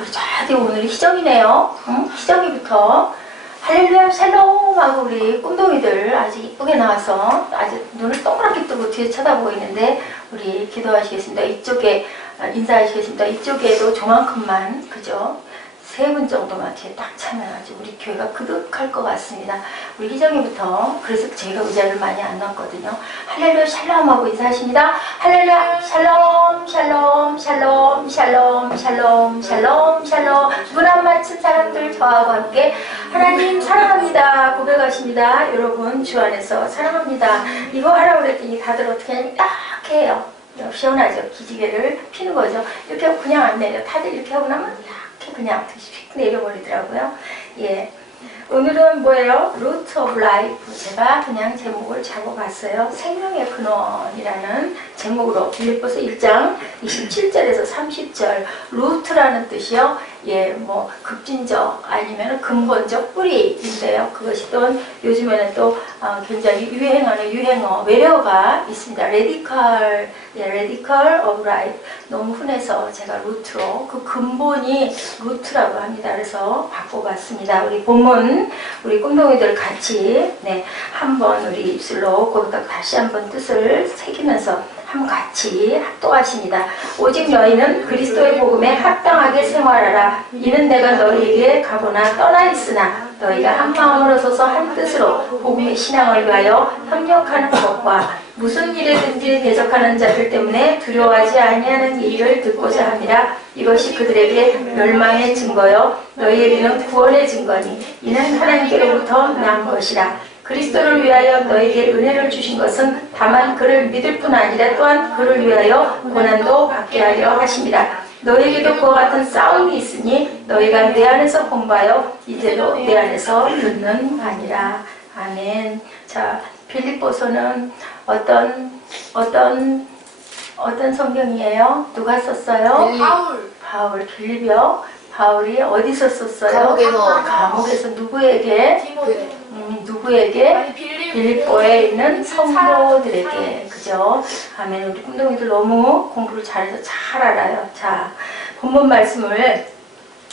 우리 저한테 오늘 희정이네요. 응? 희정이부터 할렐루야 샬롬 하고 우리 꿈동이들 아주 이쁘게 나와서 아주 눈을 동그랗게 뜨고 뒤에 쳐다보고 있는데 우리 기도하시겠습니다. 이쪽에 인사하시겠습니다. 이쪽에도 저만큼만 그죠? 3분 정도만 뒤에 딱 차면 아주 우리 교회가 그득할 것 같습니다. 우리 희정이부터 그래서 제가 의자를 많이 안 넣었거든요. 할렐루야 샬롬 하고 인사하십니다. 할렐루야 샬롬 샬롬 샬롬 샬롬 샬롬 샬롬 샬롬 눈 안 맞춘 사람들 저하고 함께 하나님 사랑합니다 고백하십니다. 여러분 주 안에서 사랑합니다. 이거 하라고 그랬더니 다들 어떻게 하냐면 딱 해요. 시원하죠. 기지개를 피는 거죠. 이렇게 하고 그냥 안 내려. 다들 이렇게 하고 나면 그냥 휙 내려버리더라고요. 예. 오늘은 뭐예요? Root of Life. 제가 그냥 제목을 잡아봤어요. 생명의 근원이라는 제목으로 빌립보서 1장 27절에서 30절. root라는 뜻이요. 예, 뭐 급진적 아니면 근본적 뿌리인데요. 그것이 또 요즘에는 또 굉장히 유행하는 유행어 외래어가 있습니다. radical, 예, radical of life. 너무 흔해서 제가 루트로 그 근본이 루트라고 합니다. 그래서 바꿔봤습니다. 우리 본문 우리 꿈동이들 같이 한번 우리 입술로 고백하고 다시 한번 뜻을 새기면서 한번 같이 합독하십니다. 오직 너희는 그리스도의 복음에 합당하게 생활하라. 이는 내가 너희에게 가보나 떠나 있으나 너희가 한 마음으로 서서 한 뜻으로 복음의 신앙을 위하여 협력하는 것과 무슨 일에든지 대적하는 자들 때문에 두려워하지 아니하는 일을 듣고자 합니다. 이것이 그들에게 멸망의 증거요 너희에게는 구원의 증거니 이는 하나님께로부터 난 것이라. 그리스도를 위하여 너에게 은혜를 주신 것은 다만 그를 믿을 뿐 아니라 또한 그를 위하여 고난도 받게 하려 하십니다. 너에게도 그와 같은 싸움이 있으니 너희가 내 안에서 공부하여 이제도 내 안에서 듣는 바니라. 아멘. 자, 빌립보서는 어떤 성경이에요? 누가 썼어요? 바울. 빌립이요. 바울이 어디서 썼어요? 감옥에서 누구에게? 누구에게? 빌립보에 있는 성도들에게. 그죠? 아멘. 우리 꿈동이들 너무 공부를 잘해서 잘 알아요. 자, 본문 말씀을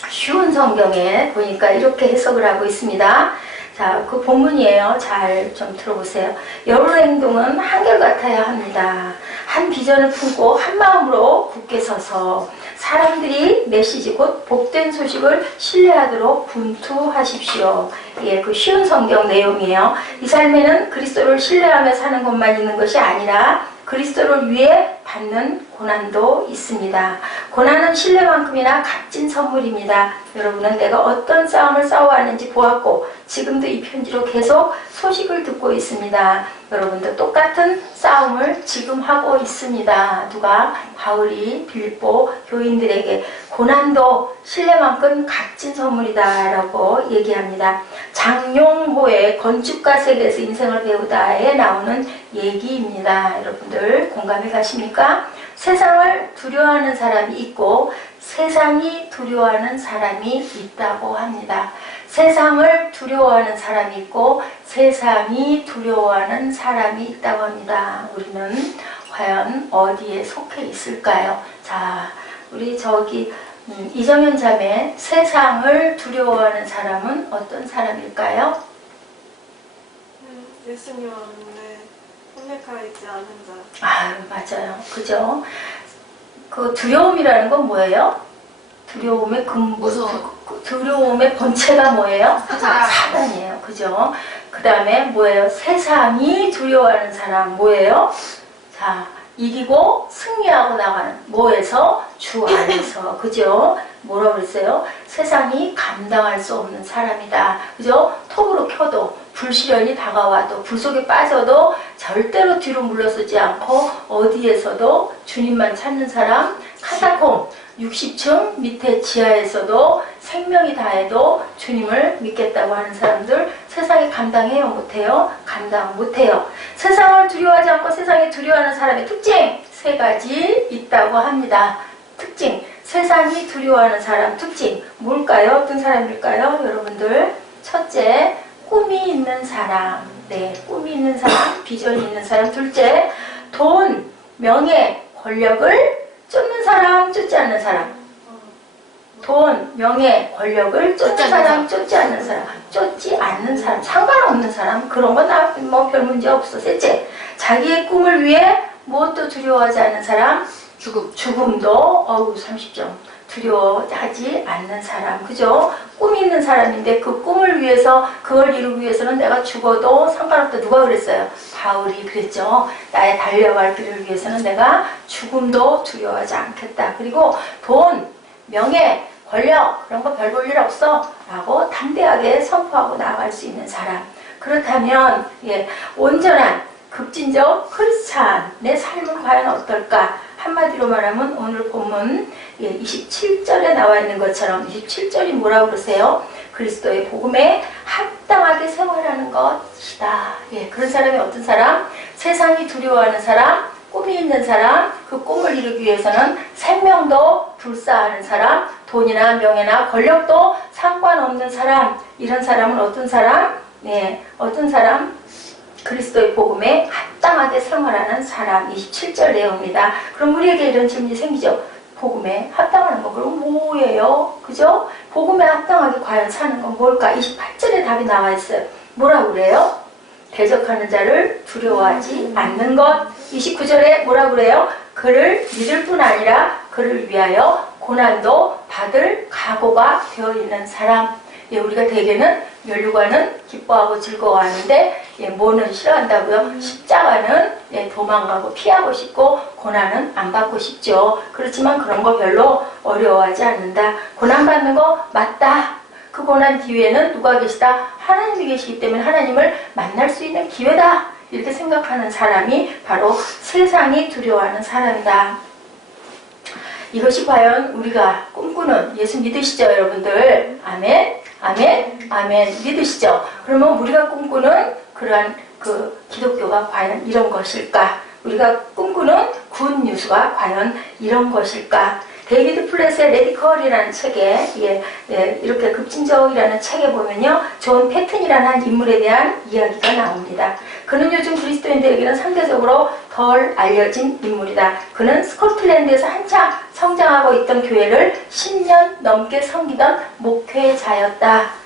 쉬운 성경에 보니까 이렇게 해석을 하고 있습니다. 자, 그 본문이에요. 잘 좀 들어보세요. 여러분의 행동은 한결같아야 합니다. 한 비전을 품고 한 마음으로 굳게 서서 사람들이 메시지 곧 복된 소식을 신뢰하도록 분투하십시오. 예, 그 쉬운 성경 내용이에요. 이 삶에는 그리스도를 신뢰하며 사는 것만 있는 것이 아니라 그리스도를 위해 받는 고난도 있습니다. 고난은 신뢰만큼이나 값진 선물입니다. 여러분은 내가 어떤 싸움을 싸워왔는지 보았고 지금도 이 편지로 계속 소식을 듣고 있습니다. 여러분도 똑같은 싸움을 지금 하고 있습니다. 누가? 바울이 빌립보 교인들에게 고난도 신뢰만큼 값진 선물이다 라고 얘기합니다. 장용호의 건축가 세계에서 인생을 배우다에 나오는 얘기입니다. 여러분들 공감해 가십니까? 세상을 두려워하는 사람이 있고 세상이 두려워하는 사람이 있다고 합니다. 세상을 두려워하는 사람이 있고 세상이 두려워하는 사람이 있다고 합니다. 우리는 과연 어디에 속해 있을까요? 자, 우리 저기 이정현 자매, 세상을 두려워하는 사람은 어떤 사람일까요? 예수님 안에 혼내가 있지 않은 자. 아, 맞아요. 그죠? 그 두려움이라는 건 뭐예요? 두려움의 두려움의 본체가 뭐예요? 사단이에요. 그죠? 그 다음에 뭐예요? 세상이 두려워하는 사람 뭐예요? 자, 이기고 승리하고 나가는 뭐에서? 주 안에서. 그죠? 뭐라고 그랬어요? 세상이 감당할 수 없는 사람이다. 그죠? 톱으로 켜도 불시련이 다가와도 불 속에 빠져도 절대로 뒤로 물러서지 않고 어디에서도 주님만 찾는 사람. 카타콤 60층 밑에 지하에서도 생명이 다해도 주님을 믿겠다고 하는 사람들 세상이 감당해요? 못해요? 감당 못해요. 세상을 두려워하지 않고 세상에 두려워하는 사람의 특징 3가지 있다고 합니다. 특징, 세상이 두려워하는 사람 특징 뭘까요? 어떤 사람일까요? 여러분들 첫째, 꿈이 있는 사람. 네, 꿈이 있는 사람, 비전이 있는 사람. 둘째, 돈, 명예, 권력을 쫓는 사람, 쫓지 않는 사람. 돈, 명예, 권력을 쫓는 사람, 쫓지 않는 사람, 상관없는 사람, 그런 건 뭐 별 문제 없어. 셋째, 자기의 꿈을 위해 무엇도 두려워하지 않는 사람, 죽음도 30점. 두려워하지 않는 사람, 그죠? 꿈이 있는 사람인데 그 꿈을 위해서, 그걸 이루기 위해서는 내가 죽어도 상관없다. 누가 그랬어요? 바울이 그랬죠. 나의 달려갈 길을 위해서는 내가 죽음도 두려워하지 않겠다. 그리고 돈, 명예, 권력 그런 거 별 볼 일 없어 라고 담대하게 선포하고 나아갈 수 있는 사람. 그렇다면 온전한 급진적 크리스찬의 삶은 과연 어떨까? 한마디로 말하면 오늘 본문 27절에 나와 있는 것처럼 27절이 뭐라고 그러세요? 그리스도의 복음에 합당하게 생활하는 것이다. 그런 사람이 어떤 사람? 세상이 두려워하는 사람, 꿈이 있는 사람, 그 꿈을 이루기 위해서는 생명도 불사하는 사람, 돈이나 명예나 권력도 상관없는 사람. 이런 사람은 어떤 사람? 어떤 사람? 그리스도의 복음에 합당하게 생활하는 사람. 27절 내용입니다. 그럼 우리에게 이런 질문이 생기죠. 복음에 합당하는 거 그럼 뭐예요? 그죠? 복음에 합당하게 과연 사는 건 뭘까? 28절에 답이 나와 있어요. 뭐라고 그래요? 대적하는 자를 두려워하지 않는 것. 29절에 뭐라고 그래요? 그를 믿을 뿐 아니라 그를 위하여 고난도 받을 각오가 되어 있는 사람. 우리가 대개는 면류관은 기뻐하고 즐거워하는데 뭐는 싫어한다고요? 십자가는 도망가고 피하고 싶고 고난은 안 받고 싶죠. 그렇지만 그런 거 별로 어려워하지 않는다. 고난받는 거 맞다. 그 고난 뒤에는 누가 계시다? 하나님이 계시기 때문에 하나님을 만날 수 있는 기회다. 이렇게 생각하는 사람이 바로 세상이 두려워하는 사람이다. 이것이 과연 우리가 꿈꾸는 예수 믿으시죠, 여러분들? 아멘? 아멘? 아멘. 믿으시죠? 그러면 우리가 꿈꾸는 그러한 그 기독교가 과연 이런 것일까? 우리가 꿈꾸는 굿 뉴스가 과연 이런 것일까? 데이비드 플랫의 레디컬이라는 책에 이렇게 급진적이라는 책에 보면요, 존 패튼이라는 한 인물에 대한 이야기가 나옵니다. 그는 요즘 그리스도인들에게는 상대적으로 덜 알려진 인물이다. 그는 스코틀랜드에서 한창 성장하고 있던 교회를 10년 넘게 섬기던 목회자였다.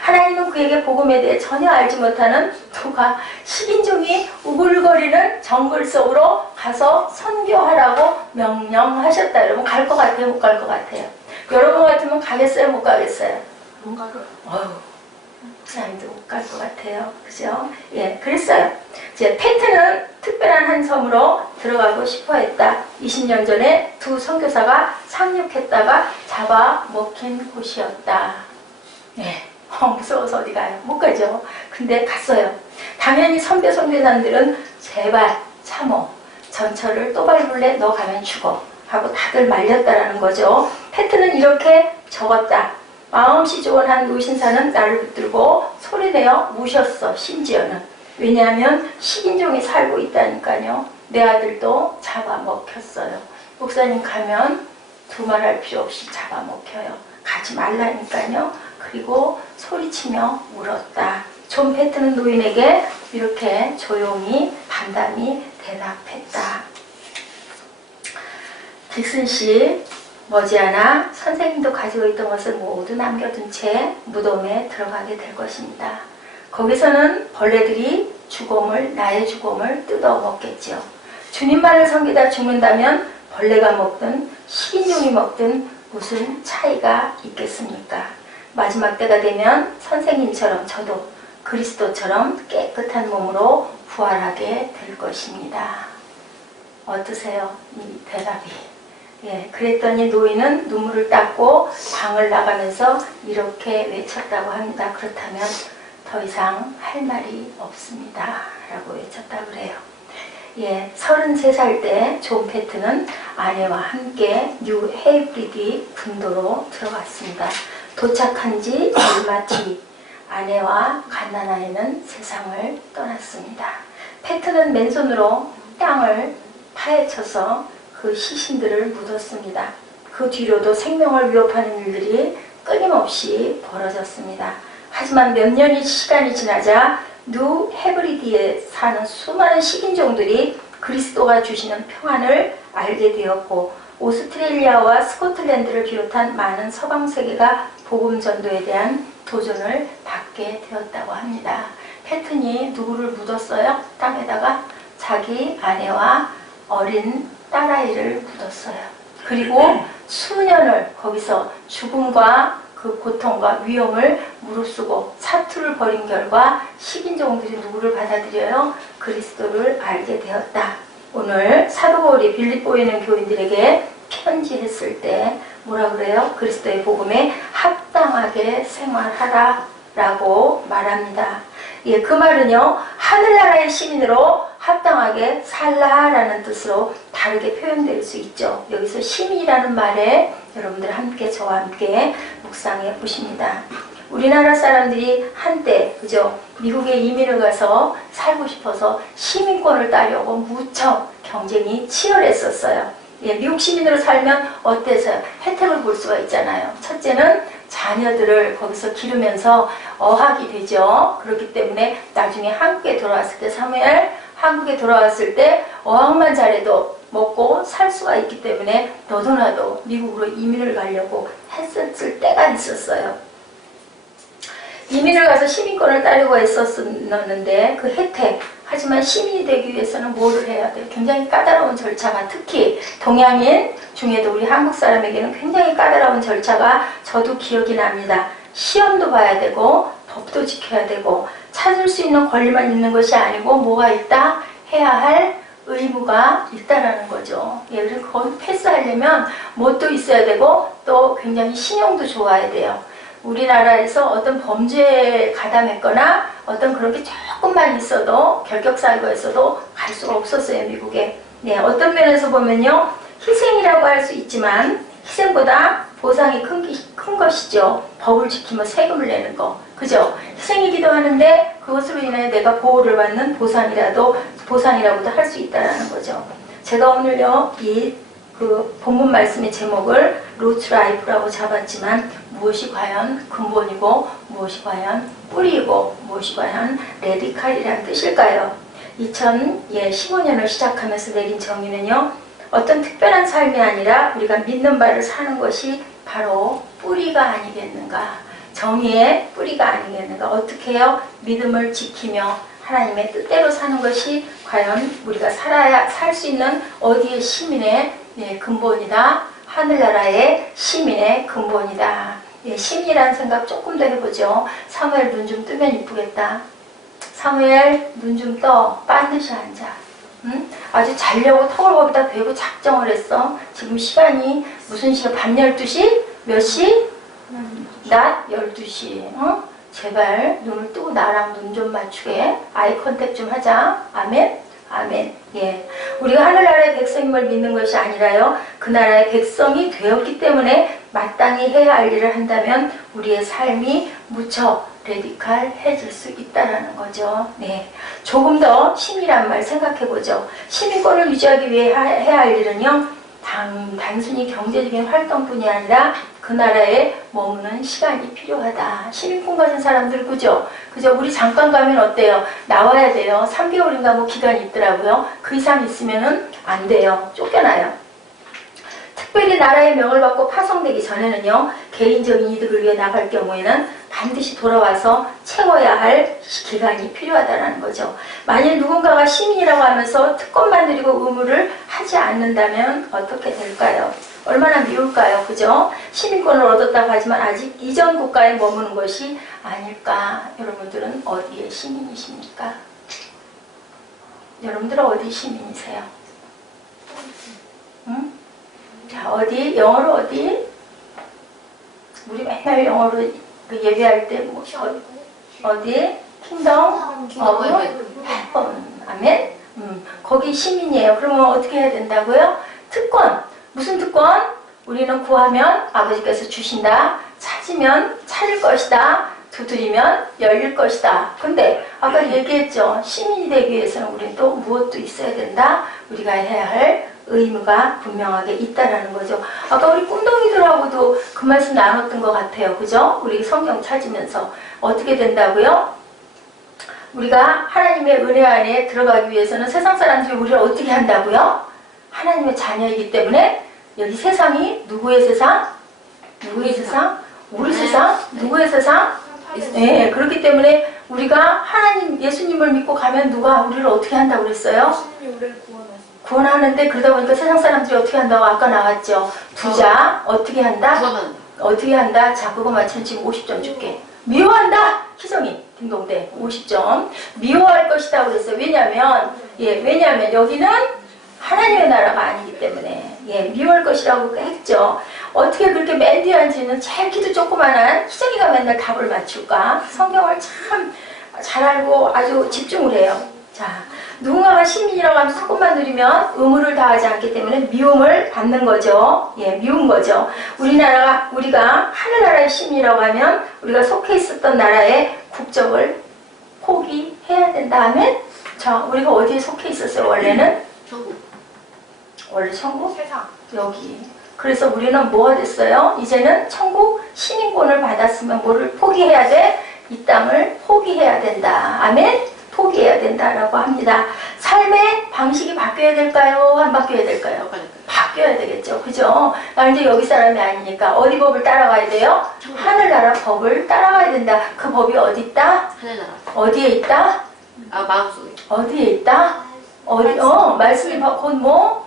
하나님은 그에게 복음에 대해 전혀 알지 못하는 누가 식인종이 우글거리는 정글 속으로 가서 선교하라고 명령하셨다. 여러분 갈 것 같아요? 못 갈 것 같아요? 여러분 같으면 가겠어요? 못 가겠어요? 못 가요. 아이도 못 갈 것 같아요. 그죠? 그랬어요. 이제 패트는 특별한 한 섬으로 들어가고 싶어 했다. 20년 전에 두 선교사가 상륙했다가 잡아먹힌 곳이었다. 무서워서 어디 가요? 못 가죠. 근데 갔어요. 당연히 선교단들은 제발 참어. 전철을 또 밟을래? 너 가면 죽어. 하고 다들 말렸다라는 거죠. 패트는 이렇게 적었다. 마음씨 좋은 한 노신사는 나를 붙들고 소리내어 우셨어. 심지어는. 왜냐하면 식인종이 살고 있다니까요. 내 아들도 잡아먹혔어요. 목사님 가면 두말할 필요 없이 잡아먹혀요. 가지 말라니까요. 그리고 소리치며 울었다. 존 패트는 노인에게 이렇게 조용히 담담히 대답했다. 딕슨 씨 머지않아 선생님도 가지고 있던 것을 모두 남겨둔 채 무덤에 들어가게 될 것입니다. 거기서는 벌레들이 나의 죽음을 뜯어먹겠지요. 주님만을 섬기다 죽는다면 벌레가 먹든 식인종이 먹든 무슨 차이가 있겠습니까? 마지막 때가 되면 선생님처럼 저도 그리스도처럼 깨끗한 몸으로 부활하게 될 것입니다. 어떠세요? 이 대답이. 그랬더니 노인은 눈물을 닦고 방을 나가면서 이렇게 외쳤다고 합니다. 그렇다면 더 이상 할 말이 없습니다. 라고 외쳤다고 그래요. 33살 때 존 패트는 아내와 함께 뉴 헤이브리드 군도로 들어갔습니다. 도착한 지 얼마 뒤 아내와 갓난아이는 세상을 떠났습니다. 패트는 맨손으로 땅을 파헤쳐서 그 시신들을 묻었습니다. 그 뒤로도 생명을 위협하는 일들이 끊임없이 벌어졌습니다. 하지만 몇 년의 시간이 지나자 뉴 헤브리드에 사는 수많은 식인종들이 그리스도가 주시는 평안을 알게 되었고 오스트레일리아와 스코틀랜드를 비롯한 많은 서방 세계가 복음 전도에 대한 도전을 받게 되었다고 합니다. 패튼이 누구를 묻었어요? 땅에다가 자기 아내와 어린 딸아이를 묻었어요. 그리고 수년을 거기서 죽음과 그 고통과 위험을 무릅쓰고 사투를 벌인 결과 식인종들이 누구를 받아들여요? 그리스도를 알게 되었다. 오늘 사도 바울이 빌립보에 있는 교인들에게 편지했을 때 뭐라 그래요? 그리스도의 복음에 합당하게 생활하라 라고 말합니다. 예, 그 말은요, 하늘나라의 시민으로 합당하게 살라라는 뜻으로 다르게 표현될 수 있죠. 여기서 시민이라는 말에 여러분들 함께 저와 함께 묵상해 보십니다. 우리나라 사람들이 한때 그죠, 미국에 이민을 가서 살고 싶어서 시민권을 따려고 무척 경쟁이 치열했었어요. 예, 미국 시민으로 살면 어때서요? 혜택을 볼 수가 있잖아요. 첫째는 자녀들을 거기서 기르면서 어학이 되죠. 그렇기 때문에 나중에 한국에 돌아왔을 때 사무엘 한국에 돌아왔을 때 어학만 잘해도 먹고 살 수가 있기 때문에 너도나도 미국으로 이민을 가려고 했었을 때가 있었어요. 이민을 가서 시민권을 따려고 했었는데 그 혜택, 하지만 시민이 되기 위해서는 뭐를 해야 돼요? 굉장히 까다로운 절차가, 특히 동양인 중에도 우리 한국 사람에게는 굉장히 까다로운 절차가 저도 기억이 납니다. 시험도 봐야 되고 법도 지켜야 되고 찾을 수 있는 권리만 있는 것이 아니고 뭐가 있다? 해야 할 의무가 있다라는 거죠. 예를 들어 그건 패스하려면 뭣도 있어야 되고 또 굉장히 신용도 좋아야 돼요. 우리나라에서 어떤 범죄에 가담했거나 어떤 그런 게 조금만 있어도 결격사유가 있어도 갈 수가 없었어요, 미국에. 네, 어떤 면에서 보면요, 희생이라고 할 수 있지만 희생보다 보상이 큰 것이죠. 법을 지키며 세금을 내는 거, 그죠? 희생이기도 하는데 그것으로 인해 내가 보호를 받는 보상이라고도 할 수 있다는 거죠. 제가 오늘요, 그 본문 말씀의 제목을 루트 라이프라고 잡았지만 무엇이 과연 근본이고 무엇이 과연 뿌리이고 무엇이 과연 레디칼이라는 뜻일까요? 2015년을 시작하면서 내린 정의는요, 어떤 특별한 삶이 아니라 우리가 믿는 바를 사는 것이 바로 뿌리가 아니겠는가, 정의의 뿌리가 아니겠는가. 어떻게 해요? 믿음을 지키며 하나님의 뜻대로 사는 것이 과연 우리가 살 수 있는 어디의 시민의 근본이다. 하늘나라의 시민의 근본이다. 시민이라는 생각 조금 더 해보죠. 사무엘 눈 좀 뜨면 이쁘겠다. 사무엘 눈 좀 떠. 반드시 앉아. 응? 아주 자려고 턱을 거기다 대고 작정을 했어. 지금 시간이 무슨 시간? 밤 12시? 몇 시? 낮 12시. 어? 제발 눈을 뜨고 나랑 눈 좀 맞추게. 아이 컨택 좀 하자. 아멘? 아멘. 예. 우리가 하늘나라의 백성임을 믿는 것이 아니라요, 그 나라의 백성이 되었기 때문에 마땅히 해야 할 일을 한다면 우리의 삶이 무척 레디칼해질 수 있다는 거죠. 네. 조금 더 시민이란 말 생각해보죠. 시민권을 유지하기 위해 해야 할 일은요, 단순히 경제적인 활동뿐이 아니라 그 나라에 머무는 시간이 필요하다. 시민권 가진 사람들, 그죠? 우리 잠깐 가면 어때요? 나와야 돼요. 3개월인가 뭐 기간이 있더라고요. 그 이상 있으면은 안 돼요. 쫓겨나요. 특별히 나라의 명을 받고 파송되기 전에는요, 개인적인 이득을 위해 나갈 경우에는 반드시 돌아와서 채워야 할 기간이 필요하다는 거죠. 만일 누군가가 시민이라고 하면서 특권만 드리고 의무를 하지 않는다면 어떻게 될까요? 얼마나 미울까요? 그죠? 시민권을 얻었다고 하지만 아직 이전 국가에 머무는 것이 아닐까? 여러분들은 어디의 시민이십니까? 여러분들은 어디 시민이세요? 응? 자, 어디? 영어로 어디? 우리 맨날 영어로 예배할 때 뭐, 어디? 킹덤 오브 헤븐. 아멘? 거기 시민이에요. 그러면 어떻게 해야 된다고요? 특권. 무슨 특권? 우리는 구하면 아버지께서 주신다. 찾으면 찾을 것이다. 두드리면 열릴 것이다. 근데 아까 얘기했죠. 시민이 되기 위해서는 우리는 또 무엇도 있어야 된다. 우리가 해야 할 의무가 분명하게 있다라는 거죠. 아까 우리 꿈동이들하고도 그 말씀 나눴던 것 같아요. 그죠? 우리 성경 찾으면서 어떻게 된다고요? 우리가 하나님의 은혜 안에 들어가기 위해서는 세상 사람들이 우리를 어떻게 한다고요? 하나님의 자녀이기 때문에 여기 세상이 누구의 세상? 누구의 세상? 우리 세상? 누구의 세상? 네, 그렇기 때문에 우리가 하나님, 예수님을 믿고 가면 누가 우리를 어떻게 한다고 그랬어요? 예수님이 우리를 구원하십니다. 구원하는데 그러다 보니까 세상 사람들이 어떻게 한다고 아까 나왔죠? 부자 어떻게 한다? 구원한다. 어떻게 한다? 자, 그거 맞추면 지금 50점 줄게. 미워한다! 희정이 딩동대 50점. 미워할 것이다 그랬어요. 왜냐면 여기는 하나님의 나라가 아니기 때문에 미워할 것이라고 했죠. 어떻게 그렇게 맨 뒤에 앉으면 제일 키도 조그만한 희정이가 맨날 답을 맞출까? 성경을 참 잘 알고 아주 집중을 해요. 자, 누군가가 시민이라고 하면 조금만 누리면 의무를 다하지 않기 때문에 미움을 받는 거죠. 미운 거죠. 우리가 하늘나라의 시민이라고 하면 우리가 속해 있었던 나라의 국적을 포기해야 된다 하면, 자, 우리가 어디에 속해 있었어요? 원래는? 천국. 원래 천국? 세상. 여기. 그래서 우리는 뭐가 됐어요? 이제는 천국 시민권을 받았으면 뭐를 포기해야 돼? 이 땅을 포기해야 된다. 아멘? 포기해야 된다라고 합니다. 삶의 방식이 바뀌어야 될까요? 안 바뀌어야 될까요? 바뀌어야 되겠죠. 그죠? 나 이제 여기 사람이 아니니까 어디 법을 따라가야 돼요? 하늘나라 법을 따라가야 된다. 그 법이 어디 있다? 하늘나라. 어디에 있다? 마음속에. 어디에 있다? 말씀이 곧 뭐?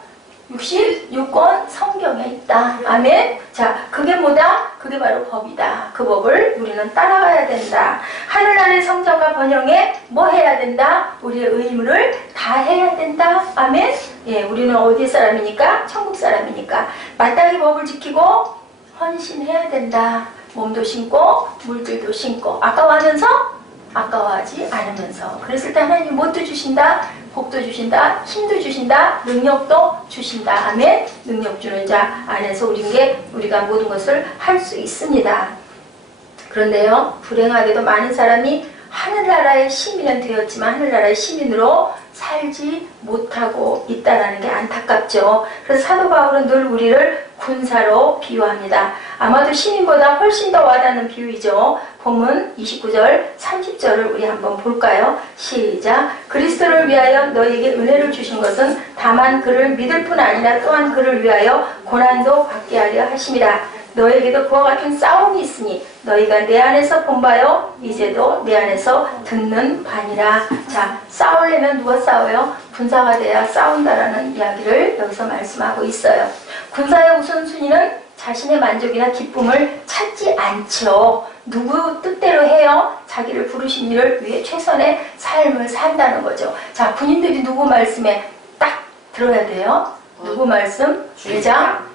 66권 성경에 있다. 아멘. 자, 그게 뭐다? 그게 바로 법이다. 그 법을 우리는 따라가야 된다. 하늘나라의 성전과 번영에 뭐 해야 된다? 우리의 의무를 다 해야 된다. 아멘. 우리는 어디의 사람이니까? 천국 사람이니까. 마땅히 법을 지키고 헌신해야 된다. 몸도 신고 물들도 신고. 아까워하지 않으면서. 그랬을 때 하나님이 뭣도 주신다? 복도 주신다, 힘도 주신다, 능력도 주신다. 아멘. 능력 주는 자 안에서 우리가 모든 것을 할 수 있습니다. 그런데요, 불행하게도 많은 사람이 하늘나라의 시민은 되었지만 하늘나라의 시민으로 살지 못하고 있다는 게 안타깝죠. 그래서 사도 바울은 늘 우리를 군사로 비유합니다. 아마도 시민보다 훨씬 더 와닿는 비유이죠. 본문 29절, 30절을 우리 한번 볼까요? 시작. 그리스도를 위하여 너에게 은혜를 주신 것은 다만 그를 믿을 뿐 아니라 또한 그를 위하여 고난도 받게 하려 하심이라. 너에게도 그와 같은 싸움이 있으니 너희가 내 안에서 본바요 이제도 내 안에서 듣는 바니라. 자, 싸우려면 누가 싸워요? 군사가 돼야 싸운다라는 이야기를 여기서 말씀하고 있어요. 군사의 우선순위는 자신의 만족이나 기쁨을 찾지 않죠. 누구 뜻대로 해요? 자기를 부르신 일을 위해 최선의 삶을 산다는 거죠. 자, 군인들이 누구 말씀에 딱 들어야 돼요? 누구 말씀?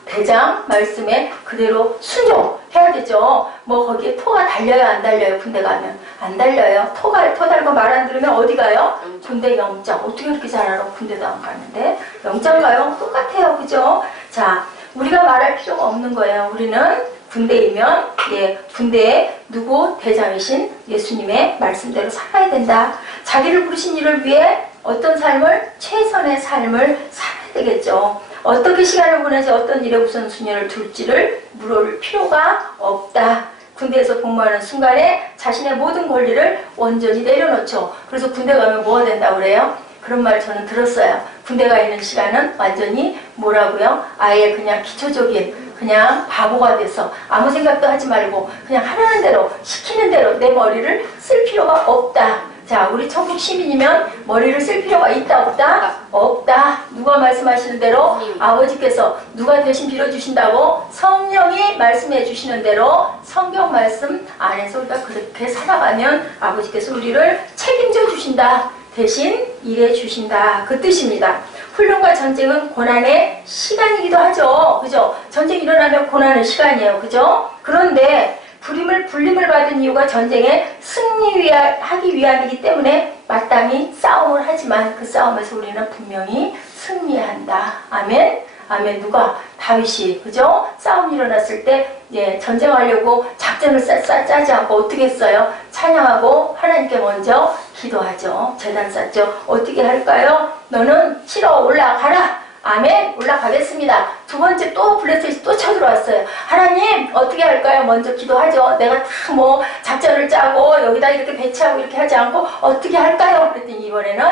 대장 말씀에 그대로 순종해야 되죠. 뭐 거기에 토가 달려요, 안 달려요? 군대 가면 안 달려요. 토 달고 말 안 들으면 어디 가요? 군대 영장. 어떻게 그렇게 잘 알아? 군대도 안 가는데 영장 가요? 똑같아요, 그죠? 자, 우리가 말할 필요가 없는 거예요. 우리는 군대이면 군대에 누구 대장이신 예수님의 말씀대로 살아야 된다. 자기를 부르신 일을 위해 어떤 삶을, 최선의 삶을 살아야 되겠죠. 어떻게 시간을 보내지 어떤 일에 우선순위를 둘지를 물을 필요가 없다. 군대에서 복무하는 순간에 자신의 모든 권리를 온전히 내려놓죠. 그래서 군대 가면 뭐가 된다고 그래요? 그런 말 저는 들었어요. 군대 가 있는 시간은 완전히 뭐라고요? 아예 그냥 기초적인 그냥 바보가 돼서 아무 생각도 하지 말고 그냥 하라는 대로 시키는 대로 내 머리를 쓸 필요가 없다. 자, 우리 천국 시민이면 머리를 쓸 필요가 있다 없다? 없다. 누가 말씀하시는 대로 아버지께서 누가 대신 빌어주신다고? 성령이 말씀해 주시는 대로 성경 말씀 안에서 우리가 그렇게 살아가면 아버지께서 우리를 책임져 주신다. 대신 일해 주신다. 그 뜻입니다. 훈련과 전쟁은 고난의 시간이기도 하죠. 그죠? 전쟁이 일어나면 고난의 시간이에요. 그죠? 그런데 불림을 받은 이유가 전쟁에 승리하기 위함이기 때문에 마땅히 싸움을 하지만 그 싸움에서 우리는 분명히 승리한다. 아멘? 아멘. 누가? 다윗이. 그죠? 싸움이 일어났을 때 전쟁하려고 작전을 짜지 않고 어떻게 했어요? 찬양하고 하나님께 먼저 기도하죠. 제단 쌓죠. 어떻게 할까요? 너는 치러 올라가라. 아멘. 올라가겠습니다. 두 번째 또 블레셋이 또 쳐들어왔어요. 하나님 어떻게 할까요? 먼저 기도하죠. 내가 다 작전을 짜고 여기다 이렇게 배치하고 이렇게 하지 않고 어떻게 할까요? 그랬더니 이번에는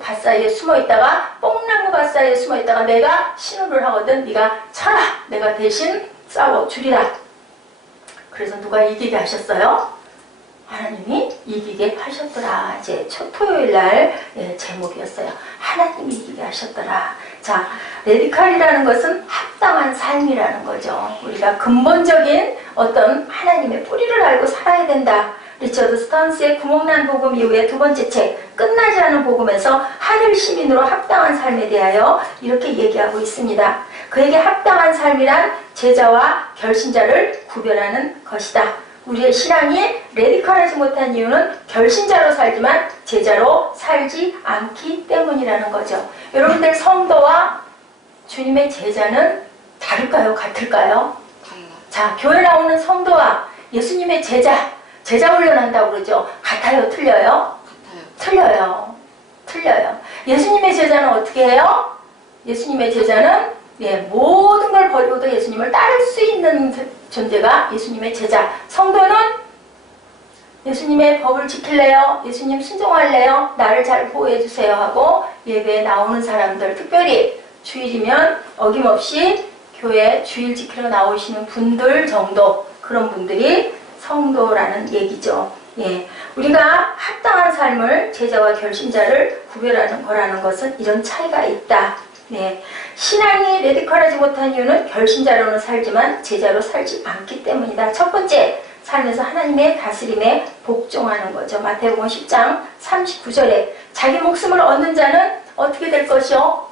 밭 사이에 숨어 있다가 뽕나무 밭 사이에 숨어 있다가 내가 신호를 하거든. 네가 쳐라. 내가 대신 싸워 주리라. 그래서 누가 이기게 하셨어요? 하나님이 이기게 하셨더라. 제 첫 토요일 날 제목이었어요. 하나님이 이기게 하셨더라. 자, 레디칼이라는 것은 합당한 삶이라는 거죠. 우리가 근본적인 어떤 하나님의 뿌리를 알고 살아야 된다. 리처드 스턴스의 구멍난 복음 이후에 두 번째 책 끝나지 않은 복음에서 하늘 시민으로 합당한 삶에 대하여 이렇게 얘기하고 있습니다. 그에게 합당한 삶이란 제자와 결신자를 구별하는 것이다. 우리의 신앙이 레디컬하지 못한 이유는 결신자로 살지만 제자로 살지 않기 때문이라는 거죠. 여러분들 성도와 주님의 제자는 다를까요? 같을까요? 달라. 자, 교회 나오는 성도와 예수님의 제자 훈련한다고 그러죠. 같아요? 틀려요? 같아요. 틀려요. 예수님의 제자는 어떻게 해요? 예수님의 제자는 모든 걸 버리고도 예수님을 따를 수 있는 존재가 예수님의 제자. 성도는 예수님의 법을 지킬래요? 예수님 순종할래요? 나를 잘 보호해 주세요 하고 예배에 나오는 사람들, 특별히 주일이면 어김없이 교회 주일 지키러 나오시는 분들 정도, 그런 분들이 성도라는 얘기죠. 우리가 합당한 삶을 제자와 결신자를 구별하는 거라는 것은 이런 차이가 있다. 신앙이 레디컬하지 못한 이유는 결신자로는 살지만 제자로 살지 않기 때문이다. 첫 번째, 삶에서 하나님의 다스림에 복종하는 거죠. 마태복음 10장 39절에 자기 목숨을 얻는 자는 어떻게 될 것이요?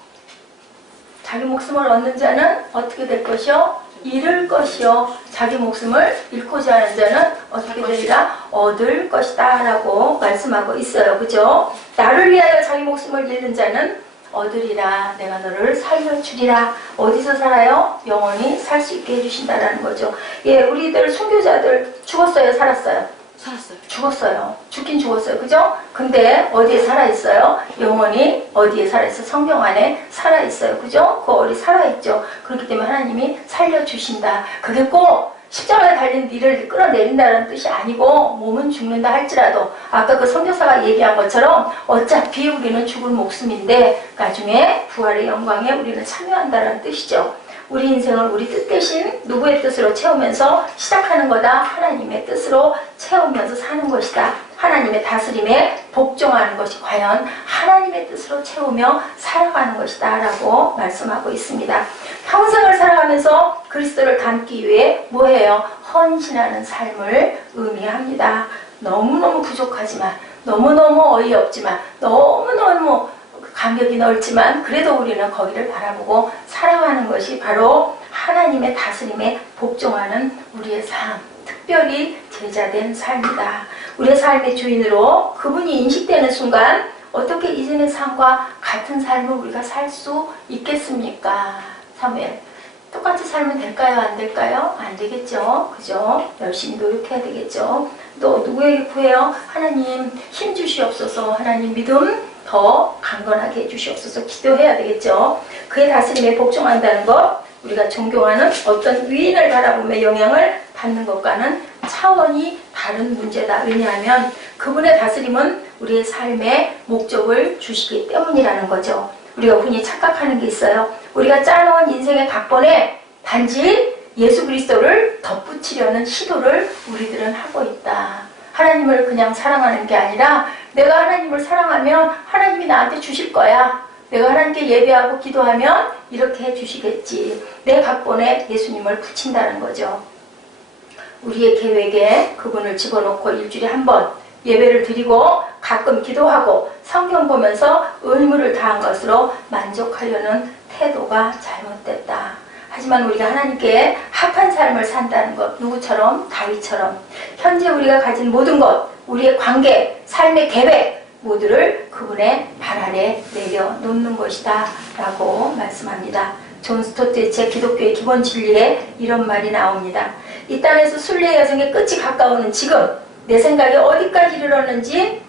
자기 목숨을 얻는 자는 어떻게 될 것이요? 잃을 것이요. 자기 목숨을 잃고자 하는 자는 어떻게 되리라? 얻을 것이다 라고 말씀하고 있어요. 그죠? 나를 위하여 자기 목숨을 잃는 자는 얻으리라. 내가 너를 살려주리라. 어디서 살아요? 영원히 살 수 있게 해주신다라는 거죠. 우리들 순교자들 죽었어요? 살았어요? 살았어요. 죽었어요. 죽긴 죽었어요. 그죠? 근데 어디에 살아있어요? 영원히 어디에 살아있어요? 성경 안에 살아있어요. 그죠? 그 어디 살아있죠. 그렇기 때문에 하나님이 살려주신다. 그게 꼭 십자가에 달린 니를 끌어내린다는 뜻이 아니고 몸은 죽는다 할지라도 아까 그 선교사가 얘기한 것처럼 어차피 우리는 죽을 목숨인데 나중에 부활의 영광에 우리는 참여한다는 뜻이죠. 우리 인생을 우리 뜻 대신 누구의 뜻으로 채우면서 시작하는 거다. 하나님의 뜻으로 채우면서 사는 것이다. 하나님의 다스림에 복종하는 것이 과연 하나님의 뜻으로 채우며 살아가는 것이다 라고 말씀하고 있습니다. 평생을 살아가면서 그리스도를 닮기 위해 뭐예요? 헌신하는 삶을 의미합니다. 너무너무 부족하지만, 너무너무 어이없지만, 너무너무 간격이 넓지만 그래도 우리는 거기를 바라보고 살아가는 것이 바로 하나님의 다스림에 복종하는 우리의 삶, 특별히 제자된 삶이다. 우리의 삶의 주인으로 그분이 인식되는 순간 어떻게 이전의 삶과 같은 삶을 우리가 살 수 있겠습니까? 사무엘, 똑같이 살면 될까요? 안 될까요? 안 되겠죠. 그죠? 열심히 노력해야 되겠죠. 또 누구에게 구해요? 하나님 힘 주시옵소서. 하나님 믿음 더 강건하게 해주시옵소서. 기도해야 되겠죠. 그의 다스림에 복종한다는 것, 우리가 존경하는 어떤 위인을 바라보며 영향을 받는 것과는 차원이 다른 문제다. 왜냐하면 그분의 다스림은 우리의 삶에 목적을 주시기 때문이라는 거죠. 우리가 흔히 착각하는 게 있어요. 우리가 짜놓은 인생의 각본에 단지 예수 그리스도를 덧붙이려는 시도를 우리들은 하고 있다. 하나님을 그냥 사랑하는 게 아니라 내가 하나님을 사랑하면 하나님이 나한테 주실 거야. 내가 하나님께 예배하고 기도하면 이렇게 해주시겠지. 내 각본에 예수님을 붙인다는 거죠. 우리의 계획에 그분을 집어넣고 일주일에 한 번 예배를 드리고 가끔 기도하고 성경 보면서 의무를 다한 것으로 만족하려는 태도가 잘못됐다. 하지만 우리가 하나님께 합한 삶을 산다는 것, 누구처럼? 다윗처럼 현재 우리가 가진 모든 것, 우리의 관계, 삶의 계획 모두를 그분의 발 아래 내려놓는 것이다 라고 말씀합니다. 존 스토트의 제 기독교의 기본 진리에 이런 말이 나옵니다. 이 땅에서 순례의 여정의 끝이 가까우는 지금 내 생각이 어디까지 이르렀는지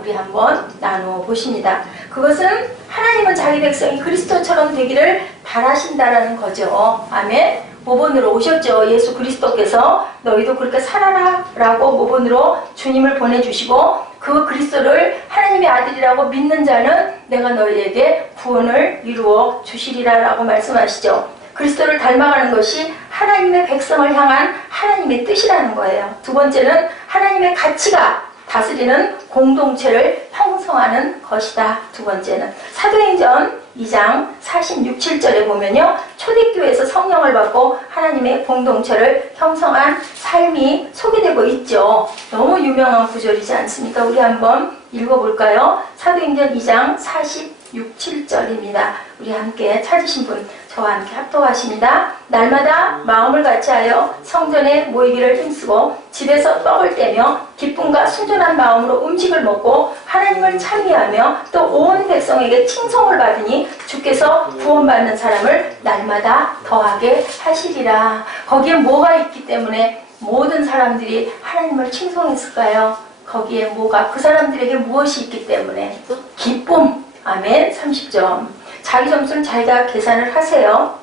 우리 한번 나누어 보십니다. 그것은 하나님은 자기 백성이 그리스도처럼 되기를 바라신다라는 거죠. 아멘. 모본으로 오셨죠. 예수 그리스도께서 너희도 그렇게 살아라 라고 모본으로 주님을 보내주시고 그 그리스도를 하나님의 아들이라고 믿는 자는 내가 너희에게 구원을 이루어 주시리라 라고 말씀하시죠. 그리스도를 닮아가는 것이 하나님의 백성을 향한 하나님의 뜻이라는 거예요. 두 번째는 하나님의 가치가 다스리는 공동체를 형성하는 것이다. 두 번째는 사도행전 2장 46, 7절에 보면요. 초대교회에서 성령을 받고 하나님의 공동체를 형성한 삶이 소개되고 있죠. 너무 유명한 구절이지 않습니까? 우리 한번 읽어볼까요? 사도행전 2장 46, 7절입니다. 우리 함께 찾으신 분 저와 함께 합독하십니다. 날마다 마음을 같이하여 성전에 모이기를 힘쓰고 집에서 떡을 떼며 기쁨과 순전한 마음으로 음식을 먹고 하나님을 찬미하며 또 온 백성에게 칭송을 받으니 주께서 구원받는 사람을 날마다 더하게 하시리라. 거기에 뭐가 있기 때문에 모든 사람들이 하나님을 칭송했을까요? 거기에 뭐가, 그 사람들에게 무엇이 있기 때문에? 기쁨. 아멘. 30점. 자기 점수는 자기가 계산을 하세요.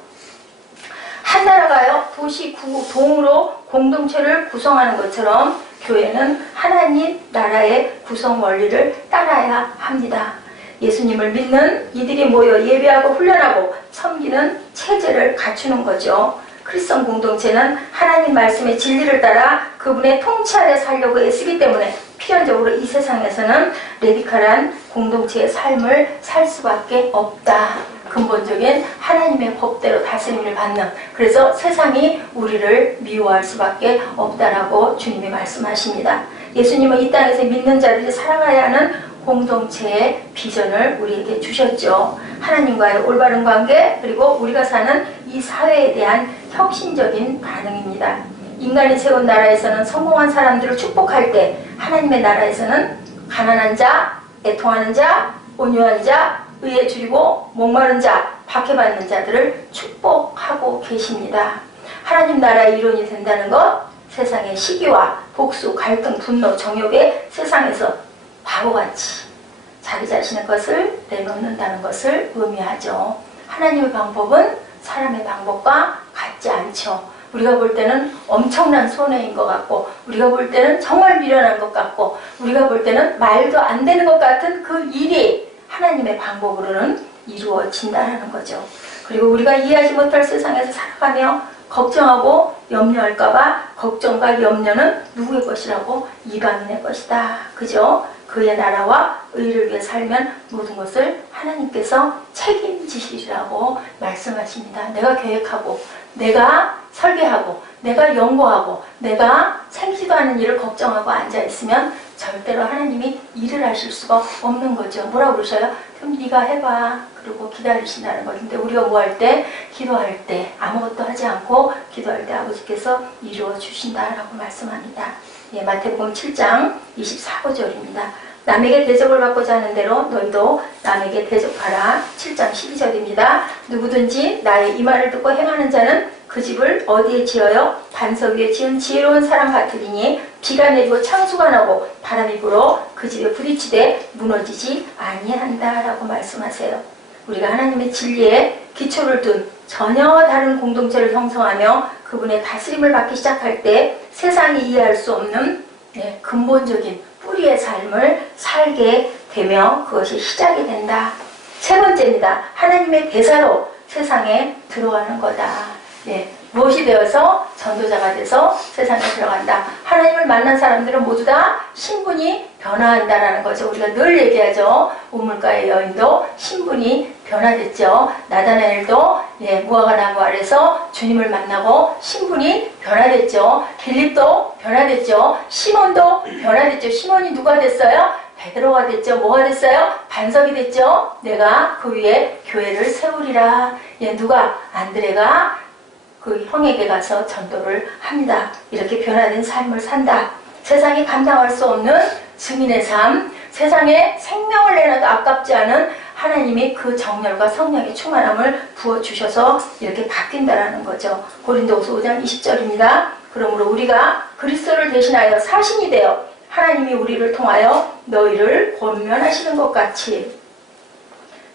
한 나라가요, 도시, 동으로 공동체를 구성하는 것처럼 교회는 하나님 나라의 구성 원리를 따라야 합니다. 예수님을 믿는 이들이 모여 예배하고 훈련하고 섬기는 체제를 갖추는 거죠. 크리스천 공동체는 하나님 말씀의 진리를 따라 그분의 통치 아래 살려고 애쓰기 때문에 필연적으로 이 세상에서는 레디컬한 공동체의 삶을 살 수밖에 없다. 근본적인 하나님의 법대로 다스림을 받는, 그래서 세상이 우리를 미워할 수밖에 없다라고 주님이 말씀하십니다. 예수님은 이 땅에서 믿는 자들이 살아가야 하는 공동체의 비전을 우리에게 주셨죠. 하나님과의 올바른 관계, 그리고 우리가 사는 이 사회에 대한 혁신적인 반응입니다. 인간이 세운 나라에서는 성공한 사람들을 축복할 때, 하나님의 나라에서는 가난한 자, 애통하는 자, 온유한 자, 의에 줄이고 목마른 자, 박해받는 자들을 축복하고 계십니다. 하나님 나라의 이론이 된다는 것, 세상의 시기와 복수, 갈등, 분노, 정욕에 세상에서 바보같이 자기 자신의 것을 내놓는다는 것을 의미하죠. 하나님의 방법은 사람의 방법과 같지 않죠. 우리가 볼 때는 엄청난 손해인 것 같고, 우리가 볼 때는 정말 미련한 것 같고, 우리가 볼 때는 말도 안 되는 것 같은 그 일이 하나님의 방법으로는 이루어진다는 거죠. 그리고 우리가 이해하지 못할 세상에서 살아가며 걱정하고 염려할까봐, 걱정과 염려는 누구의 것이라고? 이방인의 것이다. 그죠? 그의 나라와 의를 위해 살면 모든 것을 하나님께서 책임지시리라고 말씀하십니다. 내가 계획하고, 내가 설계하고, 내가 연구하고, 내가 생기지도 않은 일을 걱정하고 앉아있으면 절대로 하나님이 일을 하실 수가 없는 거죠. 뭐라고 그러셔요? 그럼 네가 해봐. 그리고 기다리신다는 거죠. 근데 우리가 뭐 할 때? 기도할 때 아무것도 하지 않고 기도할 때 아버지께서 이루어 주신다라고 말씀합니다. 예, 마태복음 7장 24절입니다. 남에게 대접을 받고자 하는 대로 너희도 남에게 대접하라. 7장 12절입니다. 누구든지 나의 이 말을 듣고 행하는 자는 그 집을 어디에 지어요? 반석 위에 지은 지혜로운 사람 같으리니 비가 내리고 창수가 나고 바람이 불어 그 집에 부딪히되 무너지지 아니한다라고 말씀하세요. 우리가 하나님의 진리에 기초를 둔 전혀 다른 공동체를 형성하며 그분의 다스림을 받기 시작할 때 세상이 이해할 수 없는 근본적인 뿌리의 삶을 살게 되며 그것이 시작이 된다. 세 번째입니다. 하나님의 대사로 세상에 들어가는 거다. 무엇이 되어서 전도자가 돼서 세상에 들어간다. 하나님을 만난 사람들은 모두 다 신분이 변화한다라는 거죠. 우리가 늘 얘기하죠. 우물가의 여인도 신분이 변화됐죠. 나다나엘도 무화과 나무 아래서 주님을 만나고 신분이 변화됐죠. 빌립도 변화됐죠. 시몬도 변화됐죠. 시몬이 누가 됐어요? 베드로가 됐죠. 뭐가 됐어요? 반석이 됐죠. 내가 그 위에 교회를 세우리라. 누가? 안드레가 그 형에게 가서 전도를 합니다. 이렇게 변화된 삶을 산다. 세상이 감당할 수 없는 증인의 삶, 세상에 생명을 내놔도 아깝지 않은 하나님이 그 정열과 성령의 충만함을 부어주셔서 이렇게 바뀐다라는 거죠. 고린도후서 5장 20절입니다. 그러므로 우리가 그리스도를 대신하여 사신이 되어 하나님이 우리를 통하여 너희를 권면하시는 것 같이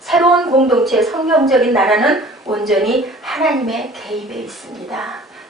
새로운 공동체의 성경적인 나라는 온전히 하나님의 개입에 있습니다.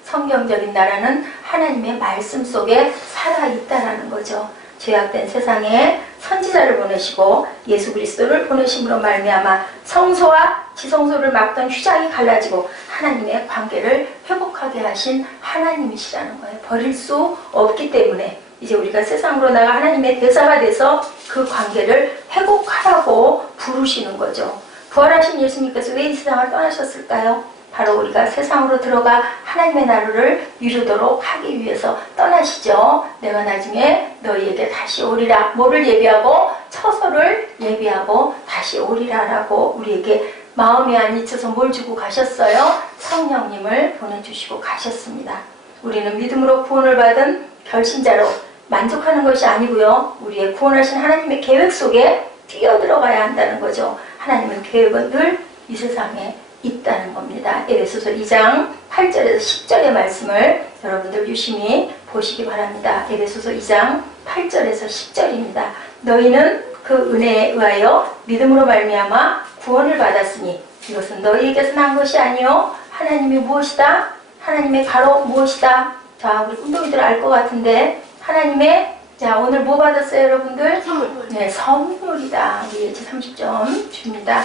성경적인 나라는 하나님의 말씀 속에 살아있다라는 거죠. 죄악된 세상에 선지자를 보내시고 예수 그리스도를 보내심으로 말미암아 성소와 지성소를 막던 휘장이 갈라지고 하나님의 관계를 회복하게 하신 하나님이시라는 거예요. 버릴 수 없기 때문에 이제 우리가 세상으로 나가 하나님의 대사가 돼서 그 관계를 회복하라고 부르시는 거죠. 부활하신 예수님께서 왜 이 세상을 떠나셨을까요? 바로 우리가 세상으로 들어가 하나님의 나라를 이루도록 하기 위해서 떠나시죠. 내가 나중에 너희에게 다시 오리라. 뭐를 예비하고? 처소를 예비하고 다시 오리라라고 우리에게 마음에 안 잊혀서 뭘 주고 가셨어요? 성령님을 보내주시고 가셨습니다. 우리는 믿음으로 구원을 받은 결신자로 만족하는 것이 아니고요. 우리의 구원하신 하나님의 계획 속에 뛰어들어가야 한다는 거죠. 하나님은 계획은 늘 이 세상에 있다는 겁니다. 에베소서 2장 8절에서 10절의 말씀을 여러분들 유심히 보시기 바랍니다. 에베소서 2장 8절에서 10절입니다. 너희는 그 은혜에 의하여 믿음으로 말미암아 구원을 받았으니 이것은 너희에게서 난 것이 아니요 하나님이 무엇이다? 하나님의 가로 무엇이다? 자, 우리 운동이들 알 것 같은데 하나님의 자, 오늘 뭐 받았어요, 여러분들? 선물. 네, 선물이다. 우리 예지 30점 줍니다.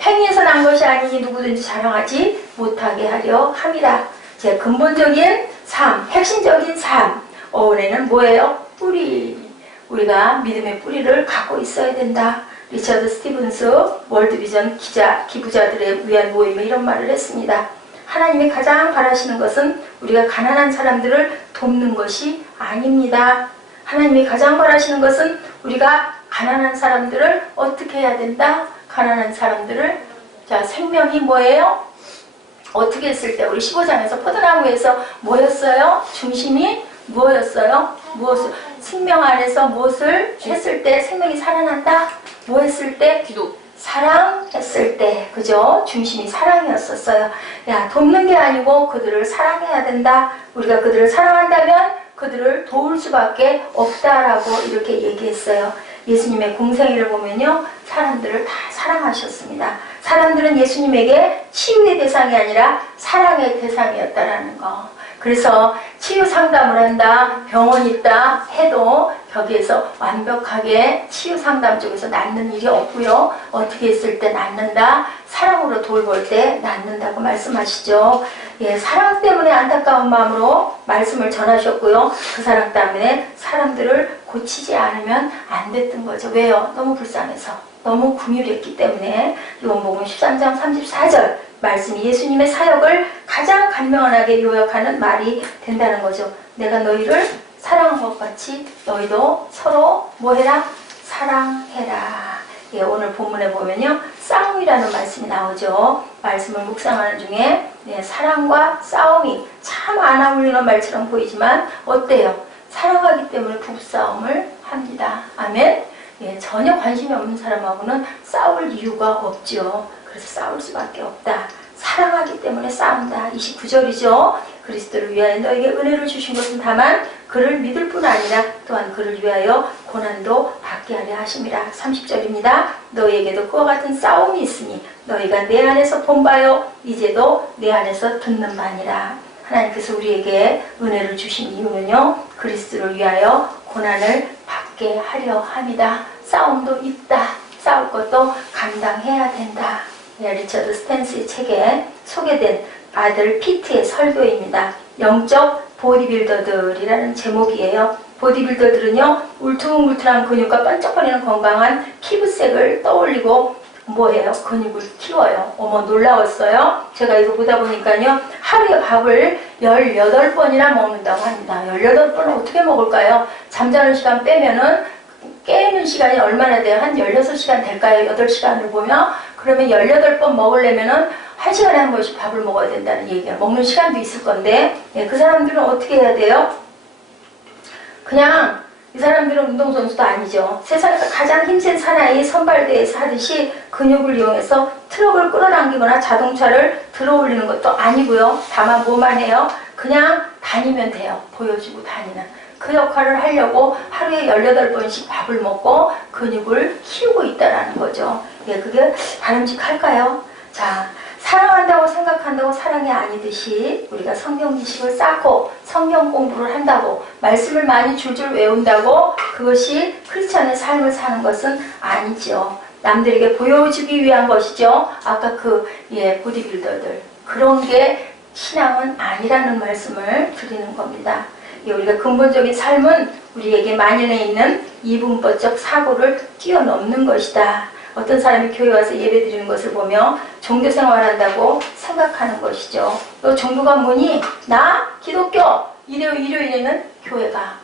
행위에서 난 것이 아니니 누구든지 자랑하지 못하게 하려 함이라. 제 근본적인 삶, 핵심적인 삶. 어원에는 뭐예요? 뿌리. 우리가 믿음의 뿌리를 갖고 있어야 된다. 리처드 스티븐스 월드비전 기부자들에 위한 모임에 이런 말을 했습니다. 하나님이 가장 바라시는 것은 우리가 가난한 사람들을 돕는 것이 아닙니다. 하나님이 가장 바라시는 것은 우리가 가난한 사람들을 어떻게 해야 된다? 가난한 사람들을 자 생명이 뭐예요? 어떻게 했을 때 우리 15장에서 포도나무에서 뭐였어요? 중심이 뭐였어요? 무엇을 생명 안에서 무엇을 했을 때 생명이 살아난다? 뭐 했을 때? 기도. 사랑했을 때, 그죠? 중심이 사랑이었었어요. 야, 돕는 게 아니고 그들을 사랑해야 된다. 우리가 그들을 사랑한다면 그들을 도울 수밖에 없다라고 이렇게 얘기했어요. 예수님의 공생애를 보면요, 사람들을 다 사랑하셨습니다. 사람들은 예수님에게 치유의 대상이 아니라 사랑의 대상이었다라는 거. 그래서 치유 상담을 한다, 병원 있다 해도 거기에서 완벽하게 치유 상담 쪽에서 낫는 일이 없고요. 어떻게 했을 때 낫는다? 사랑으로 돌볼 때 낫는다고 말씀하시죠. 예, 사랑 때문에 안타까운 마음으로 말씀을 전하셨고요. 그 사랑 때문에 사람들을 고치지 않으면 안 됐던 거죠. 왜요? 너무 불쌍해서. 너무 긍휼했기 때문에 요한복음 13장 34절 말씀이 예수님의 사역을 가장 간명하게 요약하는 말이 된다는 거죠. 내가 너희를 사랑한 것 같이 너희도 서로 뭐해라? 사랑해라. 예, 오늘 본문에 보면요, 싸움이라는 말씀이 나오죠. 말씀을 묵상하는 중에 사랑과 싸움이 참 안 어울리는 말처럼 보이지만 어때요? 사랑하기 때문에 부부싸움을 합니다. 아멘? 예, 전혀 관심이 없는 사람하고는 싸울 이유가 없죠. 그래서 싸울 수밖에 없다. 사랑하기 때문에 싸운다. 29절이죠. 그리스도를 위하여 너에게 은혜를 주신 것은 다만 그를 믿을 뿐 아니라 또한 그를 위하여 고난도 받게 하려 하심이라. 30절입니다. 너희에게도 그와 같은 싸움이 있으니 너희가 내 안에서 본 바요 이제도 내 안에서 듣는 바니라. 하나님께서 우리에게 은혜를 주신 이유는요, 그리스도를 위하여 고난을 받게 하려 함이다. 싸움도 있다. 싸울 것도 감당해야 된다. 리처드 스탠스의 책에 소개된 아들 피트의 설교입니다. 영적 보디빌더들이라는 제목이에요. 보디빌더들은요, 울퉁불퉁한 근육과 번쩍거리는 건강한 피부색을 떠올리고 뭐예요? 근육을 키워요. 어머, 놀라웠어요. 제가 이거 보다 보니까요, 하루에 밥을 18번이나 먹는다고 합니다. 18번을 어떻게 먹을까요? 잠자는 시간 빼면은 깨는 시간이 얼마나 돼요? 한 16시간 될까요? 8시간을 보면? 그러면 18번 먹으려면은 1시간에 한 번씩 밥을 먹어야 된다는 얘기예요. 먹는 시간도 있을 건데, 예, 그 사람들은 어떻게 해야 돼요? 그냥 이 사람들은 운동선수도 아니죠. 세상에서 가장 힘센 사나이 선발대회에서 하듯이 근육을 이용해서 트럭을 끌어당기거나 자동차를 들어올리는 것도 아니고요. 다만 뭐만 해요? 그냥 다니면 돼요. 보여주고 다니는. 그 역할을 하려고 하루에 18번씩 밥을 먹고 근육을 키우고 있다는 거죠. 예, 그게 바람직할까요? 자, 사랑한다고 생각한다고 사랑이 아니듯이 우리가 성경 지식을 쌓고 성경 공부를 한다고 말씀을 많이 줄줄 외운다고 그것이 크리스찬의 삶을 사는 것은 아니죠. 남들에게 보여주기 위한 것이죠. 아까 보디빌더들 그런 게 신앙은 아니라는 말씀을 드리는 겁니다. 우리가 근본적인 삶은 우리에게 만연해 있는 이분법적 사고를 뛰어넘는 것이다. 어떤 사람이 교회 와서 예배 드리는 것을 보며 종교 생활한다고 생각하는 것이죠. 너 종교가 뭐니? 나 기독교. 일요일에는 교회가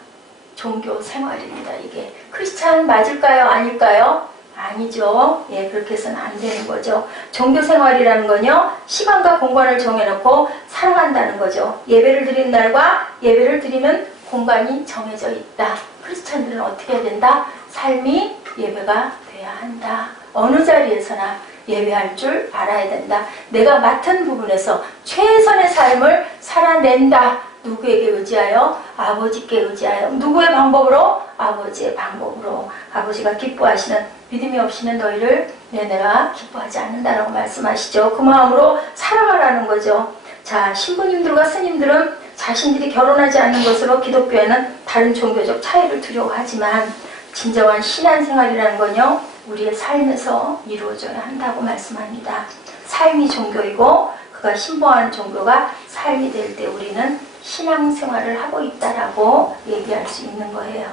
종교 생활입니다. 이게 크리스찬 맞을까요? 아닐까요? 아니죠. 그렇게 해서는 안 되는 거죠. 종교 생활이라는 건요, 시간과 공간을 정해놓고 살아간다는 거죠. 예배를 드리는 날과 예배를 드리는 공간이 정해져 있다. 크리스찬들은 어떻게 해야 된다? 삶이 예배가 돼야 한다. 어느 자리에서나 예배할 줄 알아야 된다. 내가 맡은 부분에서 최선의 삶을 살아낸다. 누구에게 의지하여? 아버지께 의지하여. 누구의 방법으로? 아버지의 방법으로. 아버지가 기뻐하시는 믿음이 없이는 너희를 내가 기뻐하지 않는다라고 말씀하시죠. 그 마음으로 살아가라는 거죠. 자, 신부님들과 스님들은 자신들이 결혼하지 않는 것으로 기독교에는 다른 종교적 차이를 두려워하지만 진정한 신앙생활이라는 건요, 우리의 삶에서 이루어져야 한다고 말씀합니다. 삶이 종교이고 그가 신봉하는 종교가 삶이 될 때 우리는 신앙생활을 하고 있다라고 얘기할 수 있는 거예요.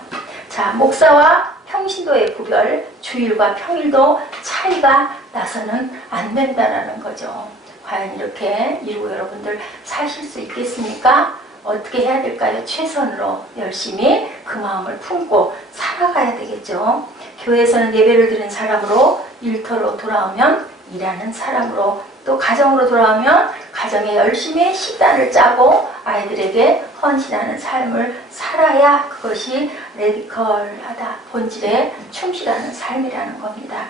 자, 목사와 평신도의 구별, 주일과 평일도 차이가 나서는 안 된다라는 거죠. 과연 이렇게 이루고 여러분들 사실 수 있겠습니까? 어떻게 해야 될까요? 최선으로 열심히 그 마음을 품고 살아가야 되겠죠. 교회에서는 예배를 드리는 사람으로, 일터로 돌아오면 일하는 사람으로, 또 가정으로 돌아오면 가정에 열심히 식단을 짜고 아이들에게 헌신하는 삶을 살아야 그것이 레디컬하다, 본질에 충실하는 삶이라는 겁니다.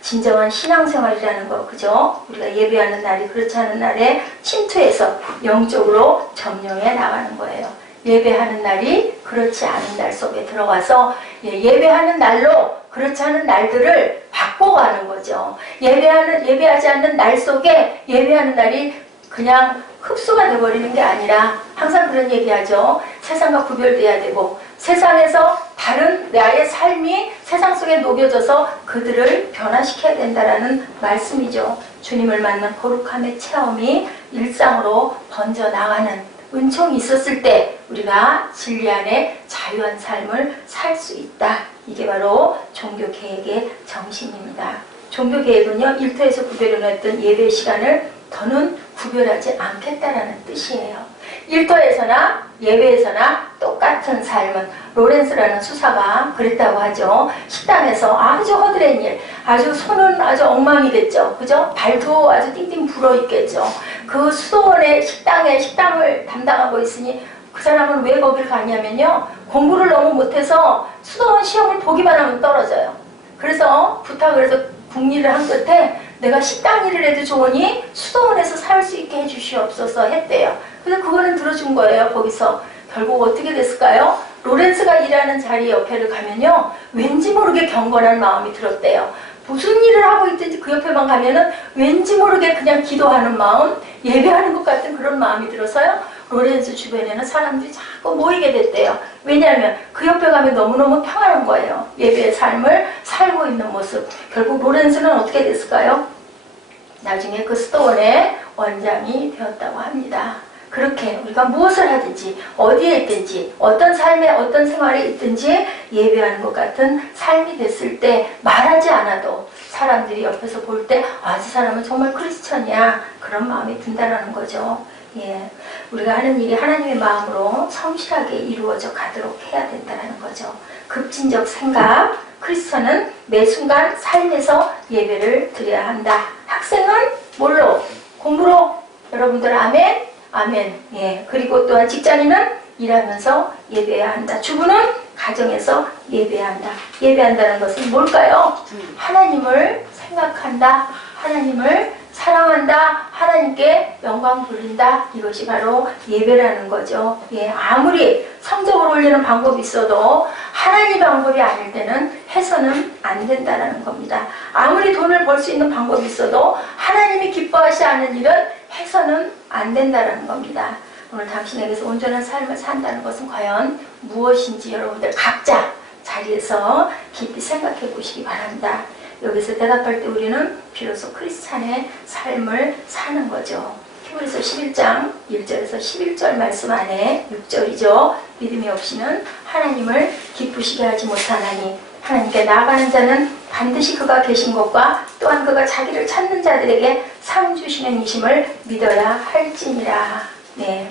진정한 신앙생활이라는 거, 그죠? 우리가 예배하는 날이 그렇지 않은 날에 침투해서 영적으로 점령해 나가는 거예요. 예배하는 날이 그렇지 않은 날 속에 들어가서 예배하는 날로 그렇지 않은 날들을 바꿔가는 거죠. 예배하지 않는 날 속에 예배하는 날이 그냥 흡수가 돼버리는 게 아니라 항상 그런 얘기하죠. 세상과 구별돼야 되고 세상에서 다른 나의 삶이 세상 속에 녹여져서 그들을 변화시켜야 된다라는 말씀이죠. 주님을 만난 거룩함의 체험이 일상으로 번져나가는 은총이 있었을 때 우리가 진리 안에 자유한 삶을 살 수 있다. 이게 바로 종교개혁의 정신입니다. 종교개혁은요, 일터에서 구별해놨던 예배 시간을 더는 구별하지 않겠다라는 뜻이에요. 일터에서나 예배에서나 똑같은 삶은 로렌스라는 수사가 그랬다고 하죠. 식당에서 아주 허드렛 일, 아주 손은 아주 엉망이겠죠. 그죠? 발도 아주 띵띵 불어있겠죠. 그 수도원의 식당을 담당하고 있으니 그 사람은 왜 거기를 가냐면요, 공부를 너무 못해서 수도원 시험을 보기만 하면 떨어져요. 그래서 부탁을 해서 국리를 한 끝에 내가 식당 일을 해도 좋으니 수도원에서 살 수 있게 해주시옵소서 했대요. 그래서 그거는 들어준 거예요. 거기서 결국 어떻게 됐을까요? 로렌스가 일하는 자리 옆에를 가면요, 왠지 모르게 경건한 마음이 들었대요. 무슨 일을 하고 있든지 그 옆에만 가면은 왠지 모르게 그냥 기도하는 마음, 예배하는 것 같은 그런 마음이 들어서요, 로렌스 주변에는 사람들이 자꾸 모이게 됐대요. 왜냐하면 그 옆에 가면 너무너무 평안한 거예요. 예배의 삶을 살고 있는 모습. 결국 로렌스는 어떻게 됐을까요? 나중에 그 수도원의 원장이 되었다고 합니다. 그렇게 우리가 무엇을 하든지 어디에 있든지 어떤 삶에 어떤 생활에 있든지 예배하는 것 같은 삶이 됐을 때 말하지 않아도 사람들이 옆에서 볼 때 아, 저 사람은 정말 크리스천이야, 그런 마음이 든다는 거죠. 우리가 하는 일이 하나님의 마음으로 성실하게 이루어져 가도록 해야 된다는 거죠. 급진적 생각, 크리스천은 매 순간 삶에서 예배를 드려야 한다. 학생은 뭘로? 공부로. 여러분들 아멘? 아멘. 그리고 또한 직장인은 일하면서 예배해야 한다. 주부는 가정에서 예배해야 한다. 예배한다는 것은 뭘까요? 하나님을 생각한다. 하나님을 사랑한다, 하나님께 영광 돌린다, 이것이 바로 예배라는 거죠. 예, 아무리 성적을 올리는 방법이 있어도 하나님 방법이 아닐 때는 해서는 안 된다는 겁니다. 아무리 돈을 벌 수 있는 방법이 있어도 하나님이 기뻐하지 않는 일은 해서는 안 된다는 겁니다. 오늘 당신에게서 온전한 삶을 산다는 것은 과연 무엇인지 여러분들 각자 자리에서 깊이 생각해 보시기 바랍니다. 여기서 대답할 때 우리는 비로소 크리스찬의 삶을 사는 거죠. 히브리서 11장 1절에서 11절 말씀 안에 6절이죠. 믿음이 없이는 하나님을 기쁘시게 하지 못하나니 하나님께 나아가는 자는 반드시 그가 계신 것과 또한 그가 자기를 찾는 자들에게 상 주시는 이심을 믿어야 할지니라. 네.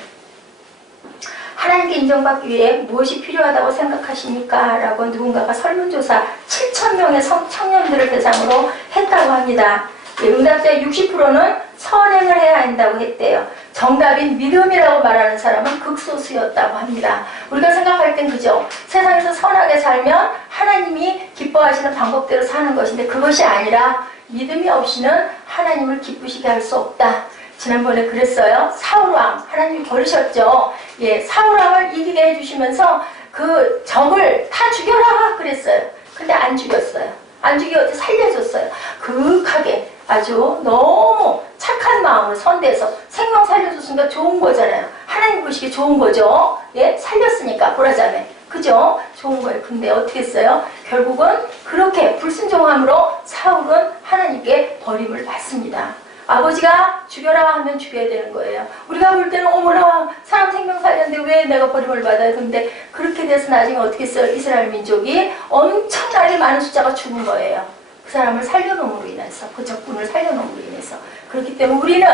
하나님께 인정받기 위해 무엇이 필요하다고 생각하십니까? 라고 누군가가 설문조사 7,000명의 청년들을 대상으로 했다고 합니다. 응답자의 60%는 선행을 해야 한다고 했대요. 정답인 믿음이라고 말하는 사람은 극소수였다고 합니다. 우리가 생각할 땐 그죠? 세상에서 선하게 살면 하나님이 기뻐하시는 방법대로 사는 것인데 그것이 아니라 믿음이 없이는 하나님을 기쁘시게 할 수 없다. 지난번에 그랬어요. 사울왕 하나님이 버리셨죠. 예, 사울왕을 이기게 해주시면서 그 적을 다 죽여라 그랬어요. 근데 안 죽였어요. 안 죽여 살려줬어요. 그윽하게 아주 너무 착한 마음으로 선대해서 생명 살려줬으니까 좋은 거잖아요. 하나님 보시기에 좋은 거죠. 예, 살렸으니까 보라자매. 그죠? 좋은 거예요. 근데 어떻게 했어요? 결국은 그렇게 불순종함으로 사울은 하나님께 버림을 받습니다. 아버지가 죽여라 하면 죽여야 되는 거예요. 우리가 볼 때는 어머나 사람 생명 살렸는데 왜 내가 버림을 받아요? 근데 그렇게 돼서 나중에 어떻게 했어요? 이스라엘 민족이 엄청나게 많은 숫자가 죽은 거예요. 그 사람을 살려놓음으로 인해서, 그 적군을 살려놓음으로 인해서. 그렇기 때문에 우리는